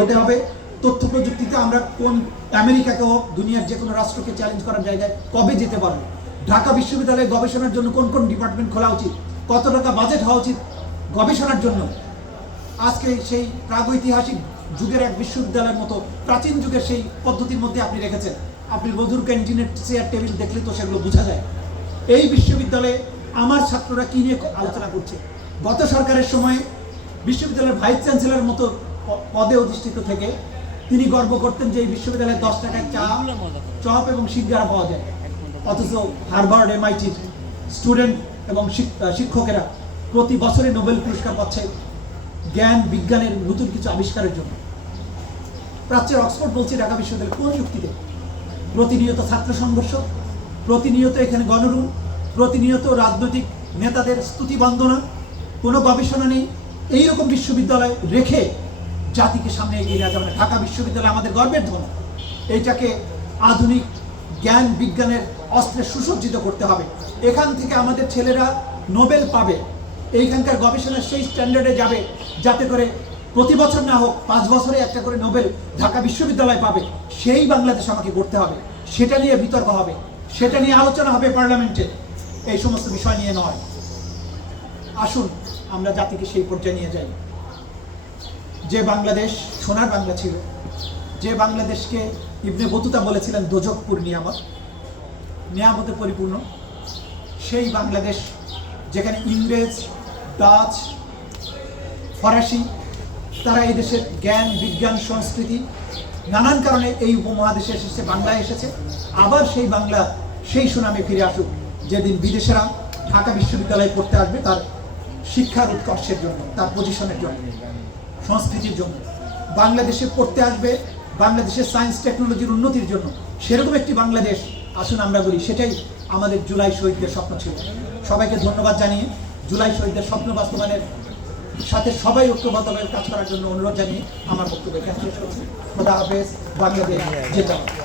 হতে হবে। তথ্য প্রযুক্তিতে আমরা কোন আমেরিকাকে হোক দুনিয়ার যে কোনো রাষ্ট্রকে চ্যালেঞ্জ করার জায়গায় কবে যেতে পারবো, ঢাকা বিশ্ববিদ্যালয়ে গবেষণার জন্য কোন কোন ডিপার্টমেন্ট খোলা উচিত, কত টাকা বাজেট হওয়া উচিত গবেষণার জন্য। আজকে সেই প্রাগৈতিহাসিক যুগের এক বিশ্ববিদ্যালয়ের মতো প্রাচীন যুগের সেই পদ্ধতির মধ্যে আপনি রেখেছেন। আপনি মধুর ক্যান্টিনের চেয়ার টেবিল দেখলে তো সেগুলো বোঝা যায়। এই বিশ্ববিদ্যালয়ে আমার ছাত্ররা কী নিয়ে আলোচনা করছে। গত সরকারের সময় বিশ্ববিদ্যালয়ের ভাইস চ্যান্সেলর মতো পদে অধিষ্ঠিত থেকে তিনি গর্ব করতেন যে এই বিশ্ববিদ্যালয়ে 10 টাকায় চপ এবং সিঙ্গারা পাওয়া যায়, অথচ হার্ভার্ড MIT-র স্টুডেন্ট এবং শিক্ষকেরা প্রতি বছরে নোবেল পুরস্কার পাচ্ছে জ্ঞান বিজ্ঞানের নতুন কিছু আবিষ্কারের জন্য। প্রাচ্যের অক্সফোর্ড বলছে ঢাকা বিশ্ববিদ্যালয় কোন যুক্তিতে? প্রতিনিয়ত ছাত্র সংঘর্ষ, প্রতিনিয়ত এখানে গণরুম, প্রতিনিয়ত রাজনৈতিক নেতাদের স্তুতি বন্দনা, কোনো গবেষণা নেই। এইরকম বিশ্ববিদ্যালয় রেখে জাতিকে সামনে এগিয়ে নেওয়া যাবে না। ঢাকা বিশ্ববিদ্যালয় আমাদের গর্বের ধন, এইটাকে আধুনিক জ্ঞান বিজ্ঞানের অস্ত্রে সুসজ্জিত করতে হবে। এখান থেকে আমাদের ছেলেরা নোবেল পাবে, এইখানকার গবেষণা সেই স্ট্যান্ডার্ডে যাবে যাতে করে প্রতি বছর না হোক 5 বছরে একটা করে নোবেল ঢাকা বিশ্ববিদ্যালয় পাবে। সেই বাংলাদেশ আমাকে গড়তে হবে, সেটা নিয়ে বিতর্ক হবে, সেটা নিয়ে আলোচনা হবে পার্লামেন্টে, এই সমস্ত বিষয় নিয়ে নয়। আসুন আমরা জাতিকে সেই পর্যায়ে নিয়ে যাই। যে বাংলাদেশ সোনার বাংলা ছিল, যে বাংলাদেশকে ইবনে বতুতা বলেছিলেন দোজখপুর নিয়ামতে পরিপূর্ণ, সেই বাংলাদেশ যেখানে ইংরেজ, ডাচ, ফরাসি তারা এই দেশের জ্ঞান বিজ্ঞান সংস্কৃতি নানান কারণে এই উপমহাদেশে এসেছে, বাংলায় এসেছে। আবার সেই বাংলা সেই সুনামে ফিরে আসুক যেদিন বিদেশেরা ঢাকা বিশ্ববিদ্যালয়ে পড়তে আসবে তার শিক্ষার উৎকর্ষের জন্য, তার পজিশনের জন্য, সংস্কৃতির জন্য। বাংলাদেশে পড়তে আসবে বাংলাদেশের সায়েন্স টেকনোলজির উন্নতির জন্য। সেরকম একটি বাংলাদেশ আসুন আমরা বলি, সেটাই আমাদের জুলাই শহীদদের স্বপ্ন ছিল। সবাইকে ধন্যবাদ জানিয়ে জুলাই শহীদদের স্বপ্ন বাস্তবায়নের সাথে সবাই ঐক্যবদ্ধভাবে কাজ করার জন্য অনুরোধ জানিয়ে আমার বক্তব্য এখানে শেষ করছি। খোদা হাফেজ, বাংলাদেশ জিন্দাবাদ।